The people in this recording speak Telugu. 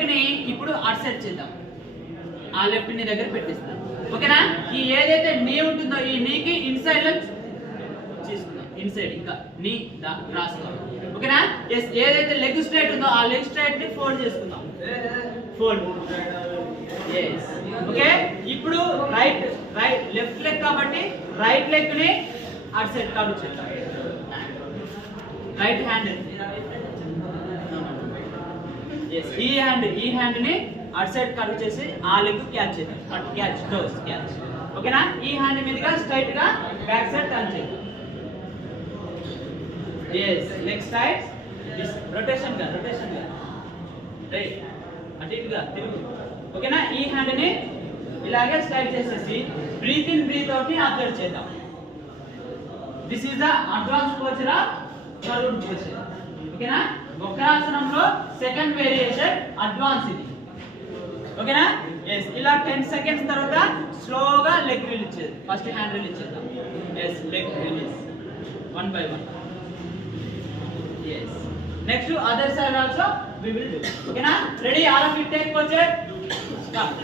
లెగ్ ని ఇప్పుడు అటు సెట్ చేద్దాం. ఆ లెఫ్ట్ నీ దగ్గర పెట్టిస్తాం. ఓకేనా? ఈ ఏదైతే నీ ఉంటుందో ఈ నీకి ఇన్సైడ్ లో తీసుకుందాం. ఇన్సైడ్ ఇంకా నీ రాసుకోవాలి. ఓకేనా? ఎస్, ఏదైతే లెగ్ స్ట్రైట్ ఉందో ఆ లెగ్ స్ట్రైట్ ని ఫోల్డ్ చేసుకుందాం. ఫోల్డ్. yes. ఓకే, ఇప్పుడు లెఫ్ట్ లెగ్ కాబట్టి రైట్ లెగ్ ని అటు సైడ్ కర్వ్ చేద్దాం. రైట్ హ్యాండ్ ఈ హ్యాండ్ ని అటు సైడ్ కర్వ్ చేసి ఆ లెగ్ క్యాచ్ చేద్దాం. Catch toes catch. ఓకేనా? ఈ హ్యాండ్ మీదుగా స్ట్రైట్ గా బ్యాక్ సైడ్ టర్న్ చేద్దాం. yes, లెగ్ స్ట్రైట్ రొటేషన్ గా రైట్ అటు ఇటుగా తిరుగు. ఓకేనా? ఈ హ్యాండ్ ని ఇలాగే స్ట్రైట్ చేసేసి బ్రీత్ ఇన్ బ్రీత్ అవుట్ ని అబ్జర్వ్ చేద్దాం. This is the advance posture of curved posture. ఓకేనా? వక్రాసనంలో సెకండ్ వేరియేషన్ అడ్వాన్స్ ఇది. ఓకేనా? yes, ఇలా 10 సెకండ్స్ తర్వాత స్లోగా లెగ్ రిలీజ్ చేద్దాం. ఫస్ట్ హ్యాండ్ రిలీజ్ చేద్దాం. yes, leg release one by one. yes, next other side also we will do. Okay na? Ready? All of you take posture. Start.